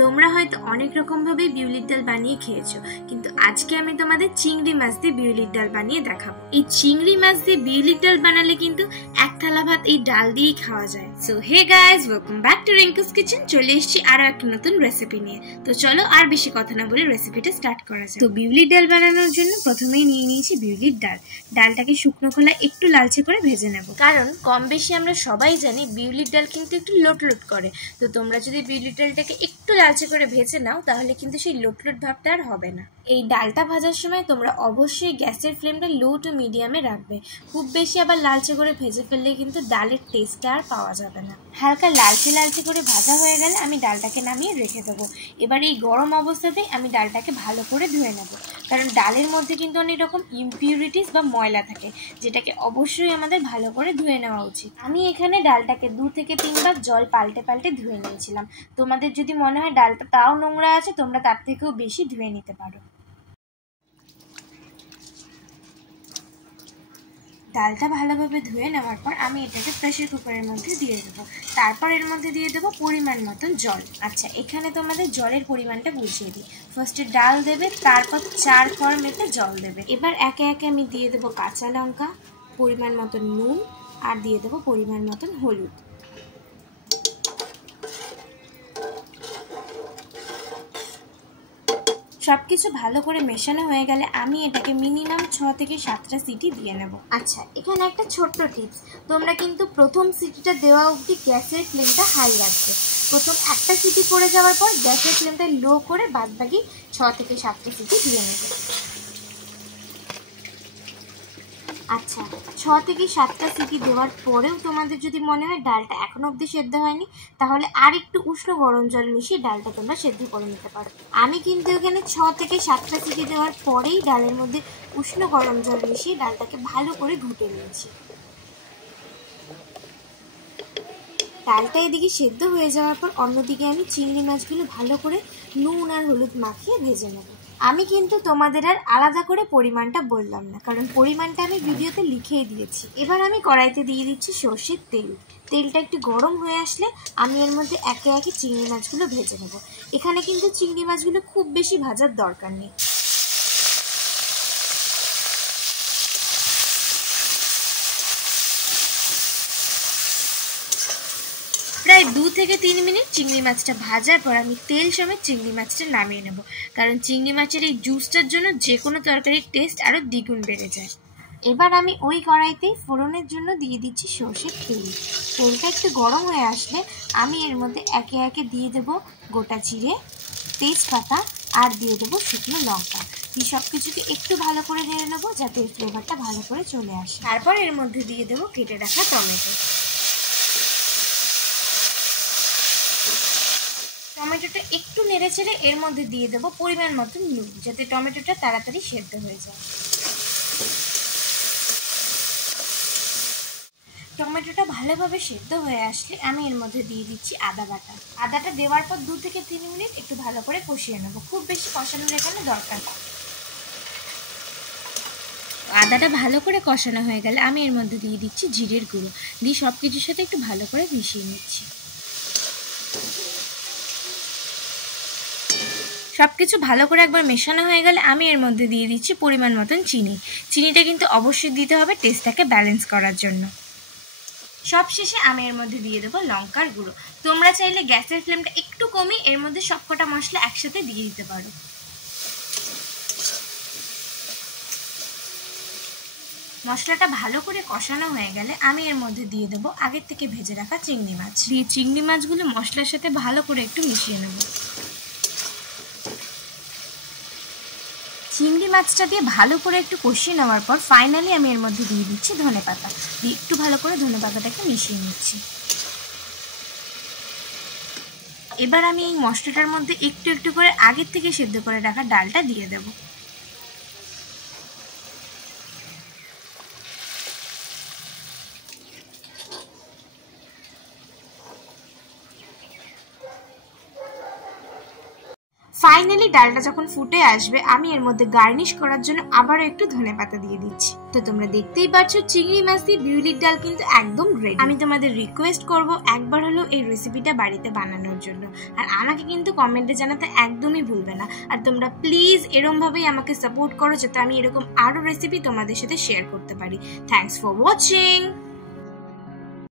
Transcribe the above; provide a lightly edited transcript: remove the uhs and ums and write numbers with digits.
তোমরা হয়তো অনেক রকম ভাবে বিউলির ডাল বানিয়ে খেয়েছো, কিন্তু আজকে আমি তোমাদের চিংড়ি মাছ দিয়ে বিউলির ডাল বানিয়ে দেখাবো। এই চিংড়ি মাছ দিয়ে বিউলির ডাল বানালে কিন্তু এক থালা ভাত এই ডাল দিয়েই খাওয়া যায়। So hey guys, welcome back to Rinku's kitchen. চলে এসেছি আরো একটা নতুন রেসিপি নিয়ে। তো চলো আর বেশি কথা না বলে রেসিপিটা স্টার্ট করা যাক। তো বিউলির ডাল বানানোর জন্য প্রথমেই নিয়ে নিয়েছি বিউলির ডাল। ডালটাকে শুকনো খোলা একটু লালচে করে ভেজে নেব, কারণ কম বেশি আমরা সবাই জানি বিউলির ডাল কিন্তু একটু লোট লোট করে। তো তোমরা যদি বিউলির ডালটাকে একটু লালচে করে ভেজে নাও তাহলে কিন্তু সেই লোট লোট ভাবটা আর হবে না। এই ডালটা ভাজার সময় তোমরা অবশ্যই গ্যাসের ফ্লেমটা লো টু মিডিয়ামে রাখবে। খুব বেশি আবার লালচে করে ভেজে ফেললে কিন্তু ডালের টেস্টটা আর পাওয়া যাবে না। হালকা লালচে লালচে করে ভাজা হয়ে গেলে আমি ডালটাকে নামিয়ে রেখে দেবো। এবার এই গরম অবস্থাতেই আমি ডালটাকে ভালো করে ধুয়ে নেবো, কারণ ডালের মধ্যে কিন্তু অনেক রকম ইমপিউরিটিস বা ময়লা থাকে, যেটাকে অবশ্যই আমাদের ভালো করে ধুয়ে নেওয়া উচিত। আমি এখানে ডালটাকে 2 থেকে 3 বার জল পাল্টে পাল্টে ধুয়ে নিয়েছিলাম। তোমাদের যদি মনে হয় ডালটা তাও নোংরা আছে, তোমরা তার থেকেও বেশি ধুয়ে নিতে পারো। ডালটা ভালোভাবে ধুয়ে নেওয়ার পর আমি এটাকে প্রেসার কুকারের মধ্যে দিয়ে দেবো। তারপর এর মধ্যে দিয়ে দেবো পরিমাণ মতন জল। আচ্ছা, এখানে তোমাদের জলের পরিমাণটা বুঝিয়ে দিই। ফার্স্টে ডাল দেবে, তারপর 4 কোয়া মেপে জল দেবে। এবার একে একে আমি দিয়ে দেবো কাঁচা লঙ্কা, পরিমাণ মতন নুন, আর দিয়ে দেবো পরিমাণ মতন হলুদ। সবকিছু ভালো করে মেশানো হয়ে গেলে আমি এটাকে মিনিমাম 6 থেকে 7টা সিটি দিয়ে নেব। আচ্ছা, এখানে একটা ছোট্ট টিপস, তোমরা কিন্তু প্রথম সিটিটা দেওয়া অবধি গ্যাসের ফ্লেমটা হাই রাখবে। প্রথম একটা সিটি পড়ে যাওয়ার পর গ্যাসের ফ্লেমটা লো করে বাদবাকি 6 থেকে 7টা সিটি দিয়ে নেবে। আচ্ছা, 6 থেকে 7টা সিটি দেওয়ার পরেও তোমাদের যদি মনে হয় ডালটা এখনো অবধি সেদ্ধ হয়নি, তাহলে আর একটু উষ্ণ গরম জল মিশিয়ে ডালটা তোমরা সেদ্ধ করে নিতে পারো। আমি কিন্তু এখানে 6 থেকে 7টা সিটি দেওয়ার পরেই ডালের মধ্যে উষ্ণ গরম জল মিশিয়ে ডালটাকে ভালো করে ঘুটে নিয়েছি। ডালটা এদিকে সেদ্ধ হয়ে যাওয়ার পর অন্যদিকে আমি চিংড়ি মাছগুলো ভালো করে নুন আর হলুদ মাখিয়ে ভেজে নেব। আমি কিন্তু তোমাদের আর আলাদা করে পরিমাণটা বললাম না, কারণ পরিমাণটা আমি ভিডিওতে লিখেই দিয়েছি। এবার আমি কড়াইতে দিয়ে দিচ্ছি সর্ষের তেল। তেলটা একটু গরম হয়ে আসলে আমি এর মধ্যে একে একে চিংড়ি মাছগুলো ভেজে নেব। এখানে কিন্তু চিংড়ি মাছগুলো খুব বেশি ভাজার দরকার নেই। প্রায় 2 থেকে 3 মিনিট চিংড়ি মাছটা ভাজার পর আমি তেল সমেত চিংড়ি মাছটা নামিয়ে নেব, কারণ চিংড়ি মাছের এই জুসটার জন্য যে কোনো তরকারির টেস্ট আরও দ্বিগুণ বেড়ে যায়। এবার আমি ওই কড়াইতেই ফোড়নের জন্য দিয়ে দিচ্ছি সর্ষের তেল। তেলটা একটু গরম হয়ে আসলে আমি এর মধ্যে একে একে দিয়ে দেব গোটা জিরে, তেজপাতা, আর দিয়ে দেবো শুকনো লঙ্কা। এই সব কিছুকে একটু ভালো করে নেড়ে নেবো যাতে এর ফ্লেভারটা ভালো করে চলে আসে। তারপর এর মধ্যে দিয়ে দেবো কেটে রাখা টমেটো। টমেটোটা একটু নেড়ে ছেড়ে এর মধ্যে দিয়ে দেবো পরিমাণ মতন নুন, যাতে টমেটোটা তাড়াতাড়ি সেদ্ধ হয়ে যায়। টমেটোটা ভালোভাবে সেদ্ধ হয়ে আসলে আমি এর মধ্যে দিয়ে দিচ্ছি আদা বাটা। আদাটা দেওয়ার পর 2 থেকে 3 মিনিট একটু ভালো করে কষিয়ে নেব, খুব বেশি কষানোর এখানে দরকার নেই। আদাটা ভালো করে কষানো হয়ে গেলে আমি এর মধ্যে দিয়ে দিচ্ছি জিরের গুঁড়ো, দিয়ে সব কিছুর সাথে একটু ভালো করে মিশিয়ে নিচ্ছি। সবকিছু ভালো করে একবার মেশানো হয়ে গেলে আমি এর মধ্যে দিয়ে দিচ্ছি পরিমাণ মতন চিনি। চিনিটা কিন্তু অবশ্যই দিতে হবে টেস্টটাকে ব্যালেন্স করার জন্য। সবশেষে আমি এর মধ্যে দিয়ে দেবো লঙ্কার গুঁড়ো। তোমরা চাইলে গ্যাসের ফ্লেমটা একটু কমিয়ে এর মধ্যে সবকটা মশলা একসাথে দিয়ে দিতে পারো। মশলাটা ভালো করে কষানো হয়ে গেলে আমি এর মধ্যে দিয়ে দেবো আগের থেকে ভেজে রাখা চিংড়ি মাছ। দিয়ে চিংড়ি মাছগুলো মশলার সাথে ভালো করে একটু মিশিয়ে নেব। চিংড়ি মাছটা দিয়ে ভালো করে একটু কষিয়ে নেওয়ার পর ফাইনালি আমি এর মধ্যে দিয়ে দিচ্ছি ধনেপাতা, দিয়ে একটু ভালো করে ধনেপাতাটাকে মিশিয়ে নিচ্ছি। এবার আমি এই মশলাটার মধ্যে একটু একটু করে আগের থেকে সেদ্ধ করে রাখা ডালটা দিয়ে দেব। ফাইনালি ডালটা যখন ফুটে আসবে আমি এর মধ্যে গার্নিশ করার জন্য আবারও একটু ধনেপাতা দিয়ে দিচ্ছি। তো তোমরা দেখতেই পাচ্ছ চিংড়ি মাছ দিয়ে বিউলির ডাল কিন্তু একদম রেডি। আমি তোমাদের রিকোয়েস্ট করব একবার হলেও এই রেসিপিটা বাড়িতে বানানোর জন্য, আর আমাকে কিন্তু কমেন্টে জানাতে একদমই ভুলবে না। আর তোমরা প্লিজ এরকম ভাবেই আমাকে সাপোর্ট করো যাতে আমি এরকম আরো রেসিপি তোমাদের সাথে শেয়ার করতে পারি। Thanks for watching.